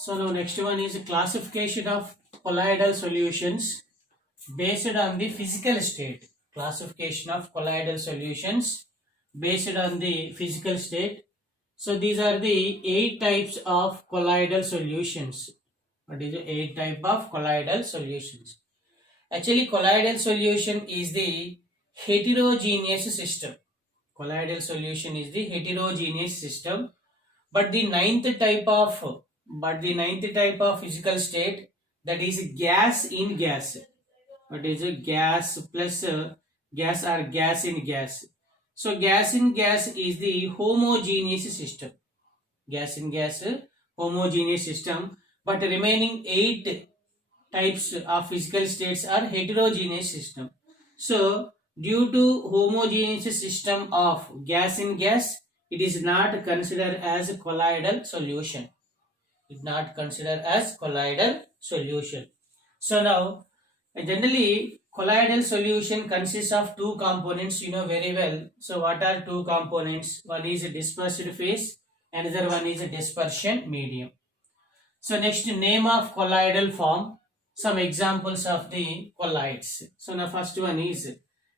So now next one is classification of colloidal solutions based on the physical state. Classification of colloidal solutions based on the physical state. So these are the 8 types of colloidal solutions. What is the 8 type of colloidal solutions? Actually, colloidal solution is the heterogeneous system. Colloidal solution is the heterogeneous system. But the ninth type of physical state, that is gas in gas. What is a gas plus gas or gas in gas? So gas in gas is the homogeneous system. Gas in gas homogeneous system, but remaining 8 types of physical states are heterogeneous system. So due to homogeneous system of gas in gas, it is not considered as a colloidal solution. It is not considered as colloidal solution. So now generally colloidal solution consists of 2 components, you know very well. So what are 2 components? One is a dispersed phase, another one is a dispersion medium. So next, name of colloidal form, some examples of the colloids. So now first one is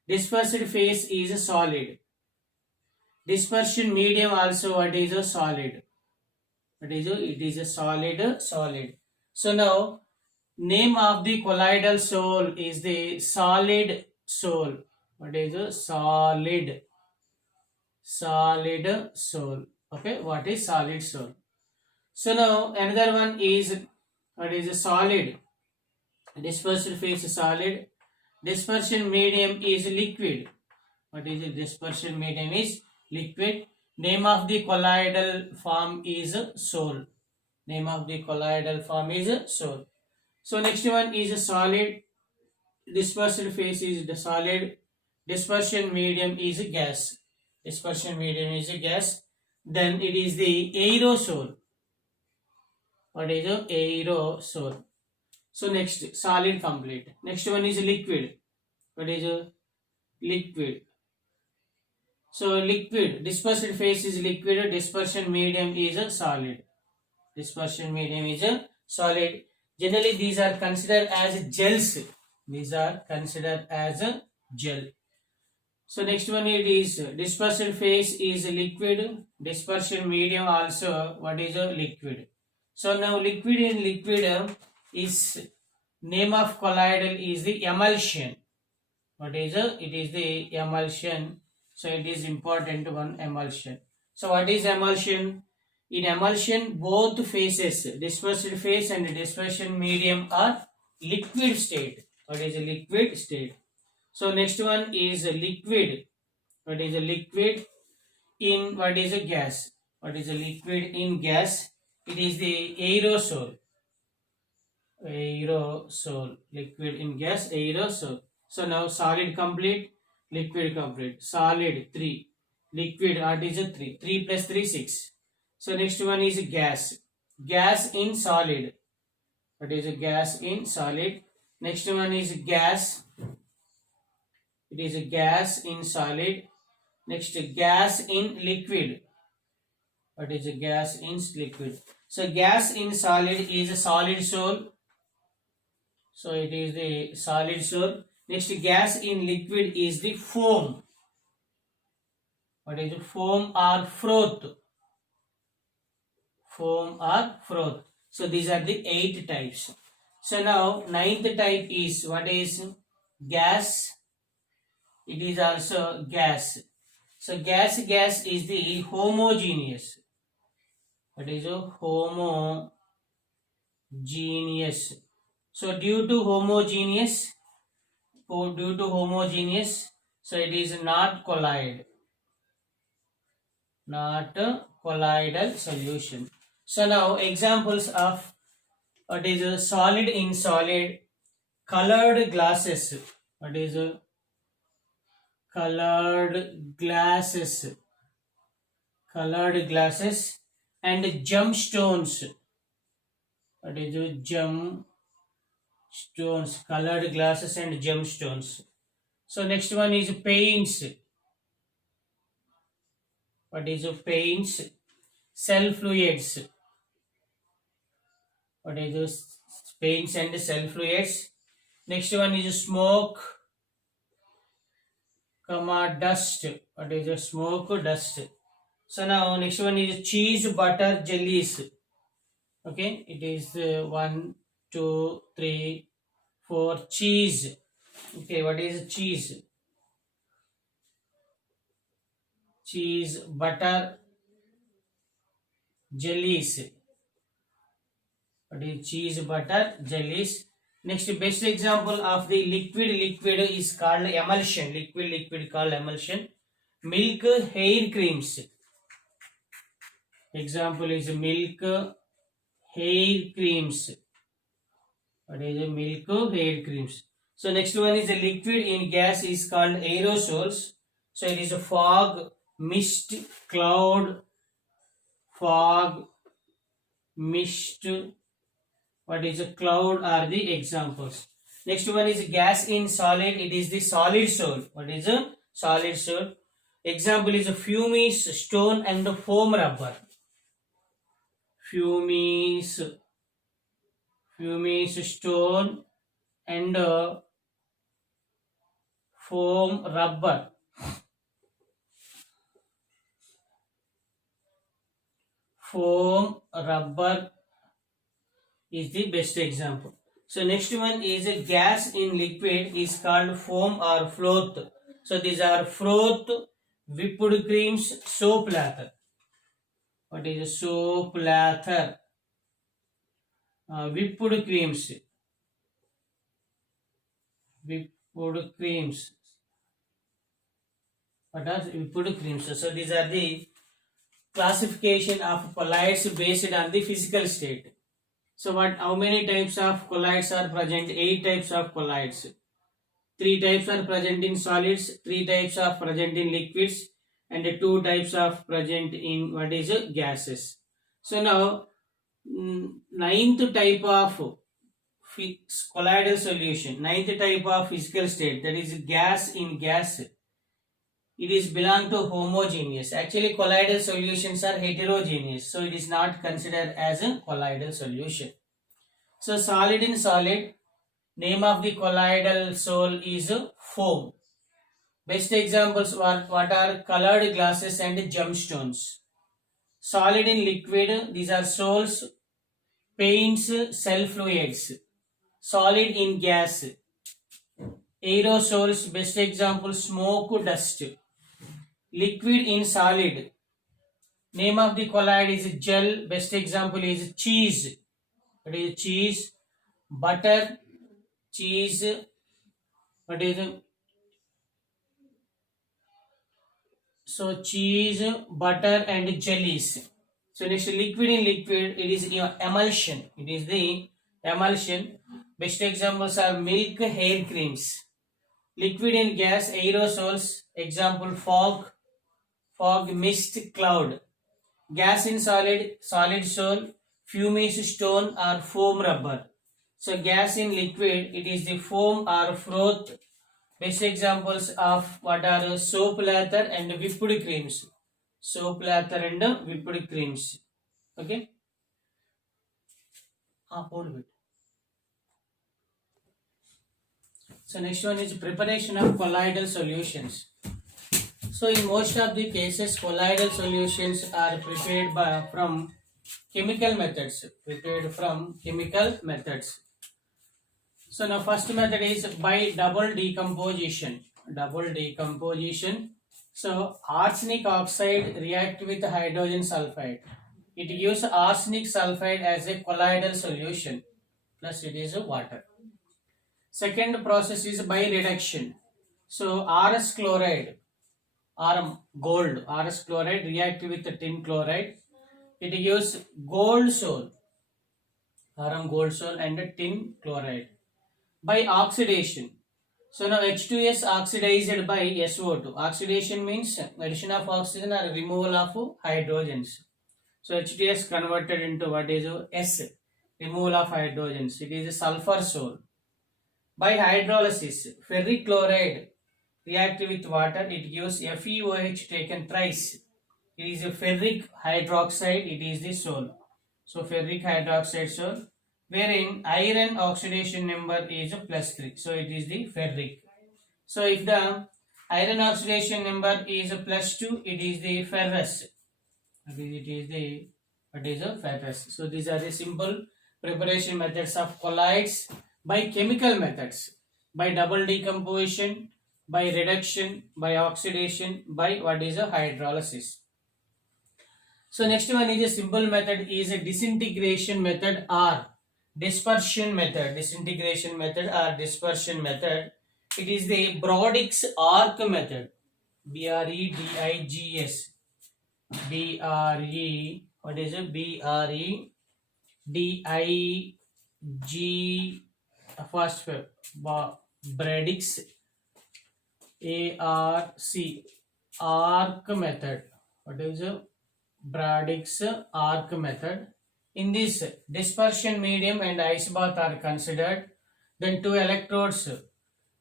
dispersed phase is a solid. Dispersion medium also what is a solid. It is a solid. So now name of the colloidal sol is the solid sol. What is a solid sol? Okay, what is solid sol? So now another one is what is a solid. Dispersed phase is solid. Dispersion medium is liquid. What is it? Dispersion medium is liquid. Name of the colloidal form is sol. Name of the colloidal form is sol. So next one is a solid. Dispersed phase is the solid. Dispersion medium is a gas. Dispersion medium is a gas. Then it is the aerosol. What is a aerosol? So next, solid complete. Next one is liquid. What is a liquid? So liquid, dispersed phase is liquid, dispersion medium is a solid. Dispersion medium is a solid. Generally these are considered as gels. These are considered as a gel. So next one it is dispersed phase is liquid, dispersion medium also what is a liquid. So now liquid in liquid is name of colloidal is the emulsion. What is a? It is the emulsion. So it is important one, emulsion. So what is emulsion? In emulsion both phases, dispersed phase and dispersion medium are liquid state. What is a liquid state? So next one is a liquid. What is a liquid in what is a gas? What is a liquid in gas? It is the aerosol. Aerosol, liquid in gas, aerosol. So now solid complete, liquid complete. Solid 3, liquid what is a 3? 3 plus 3 6. So next one is gas. Gas in solid. What is a gas in solid? Next one is gas. It is a gas in solid. Next gas in liquid. What is a gas in liquid? So gas in solid is a solid sol. So it is the solid sol. Next gas in liquid is the foam. What is the foam or froth? Foam or froth. So these are the 8 types. So now 9th type is what is gas. It is also gas. So gas is the homogeneous. What is a homogeneous? So due to homogeneous, so it is not colloid, not a colloidal solution. So now examples of what is a solid in solid, colored glasses. What is a colored glasses? Colored glasses and gemstones. What is a gemstones? Colored glasses and gemstones. So next one is paints. What is a paints? Cell fluids. What is this? Paints and cell fluids. Next one is smoke, comma dust. What is a smoke, dust? So now next one is cheese, butter, jellies. Okay, it is 1, 2, 3, 4. Cheese. Okay, what is cheese? Cheese, butter, jellies. What is cheese, butter, jellies? Next, best example of the liquid is called emulsion. Liquid called emulsion. Milk, hair creams. Example is milk, hair creams. What is a milk, hair creams? So next one is a liquid in gas is called aerosols. So it is a fog, mist, cloud, fog, mist. What is a cloud are the examples. Next one is gas in solid. It is the solid sol. What is a solid sol? Example is a fumes, stone and foam rubber. Fumes, stone and foam rubber. Foam rubber is the best example. So next one is a gas in liquid is called foam or froth. So these are froth, whipped creams, soap lather. What is a soap lather? Whipped creams. Whipped creams. What are whipped creams? So these are the classification of colloids based on the physical state. So how many types of colloids are present? 8 types of colloids. 3 types are present in solids, 3 types are present in liquids, and 2 types are present in what is gases. So now, ninth type of colloidal solution, ninth type of physical state, that is gas in gas. It is belong to homogeneous. Actually, colloidal solutions are heterogeneous, so it is not considered as a colloidal solution. So solid in solid, name of the colloidal sol is foam. Best examples what are colored glasses and gemstones. Solid in liquid, these are sols, paints, cell fluids. Solid in gas, aerosols, best example smoke, dust. Liquid in solid, name of the colloid is gel, best example is cheese. What is cheese? Butter, cheese. What is so cheese, butter and jellies. So next liquid in liquid, it is emulsion. It is the emulsion. Best examples are milk, hair creams. Liquid in gas, aerosols. Example fog, mist, cloud. Gas in solid, solid sol, fumes, stone or foam rubber. So gas in liquid, it is the foam or froth. Best examples of what are soap lather and whipped creams. Soap lather and whipped creams. Okay. So next one is preparation of colloidal solutions. So in most of the cases, colloidal solutions are prepared from chemical methods. So now first method is by double decomposition. So arsenic oxide react with hydrogen sulfide. It gives arsenic sulfide as a colloidal solution. Plus it is water. Second process is by reduction. So RS chloride RS chloride react with the tin chloride. It gives gold sol, gold sol and tin chloride. By oxidation. So now H2S oxidized by SO2. Oxidation means addition of oxygen or removal of hydrogens. So H2S converted into what is S, removal of hydrogens. It is a sulfur sol. By hydrolysis, ferric chloride react with water. It gives FeOH taken thrice. It is a ferric hydroxide. It is the sol. So ferric hydroxide sol. wherein iron oxidation number is +3. So it is the ferric. So if the iron oxidation number is +2, it is the ferrous. It is the ferrous. So these are the simple preparation methods of colloids by chemical methods, by double decomposition, by reduction, by oxidation, by what is a hydrolysis. So next one is a simple method is a disintegration method or dispersion method. Disintegration method or dispersion method. It is the Broddick's arc method. Bredigs. What is it? Breddig. First Broddick's arc method. What is it? Broddick's arc method. In this, dispersion medium and ice bath are considered. Then two electrodes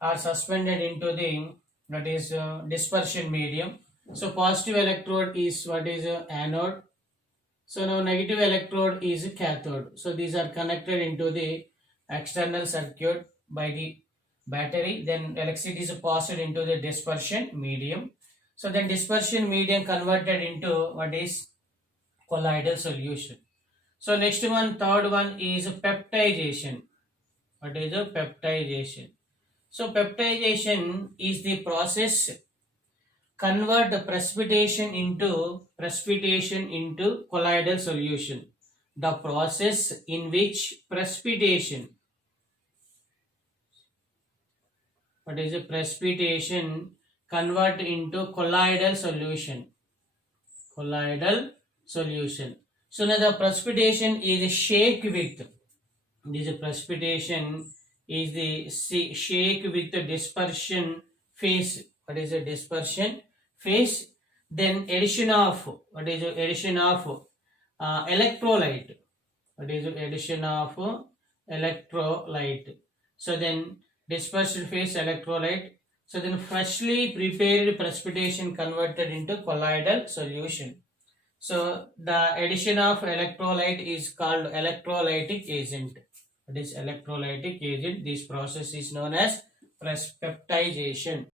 are suspended into the dispersion medium. So positive electrode is what is anode. So now negative electrode is cathode. So these are connected into the external circuit by the battery. Then electricity is passed into the dispersion medium. So then dispersion medium converted into what is colloidal solution. So next one, third one is peptidation. What is a peptidation? So peptidation is the process convert the precipitation into colloidal solution. The process in which precipitation, what is a precipitation, convert into colloidal solution. Colloidal solution. So now the precipitation is shake with. This precipitation is the shake with the dispersion phase. What is the dispersion phase? Then addition of what is the addition of electrolyte. What is the addition of electrolyte? So then dispersion phase electrolyte. So then freshly prepared precipitation converted into colloidal solution. So the addition of electrolyte is called electrolytic agent. It is electrolytic agent. This process is known as peptidation.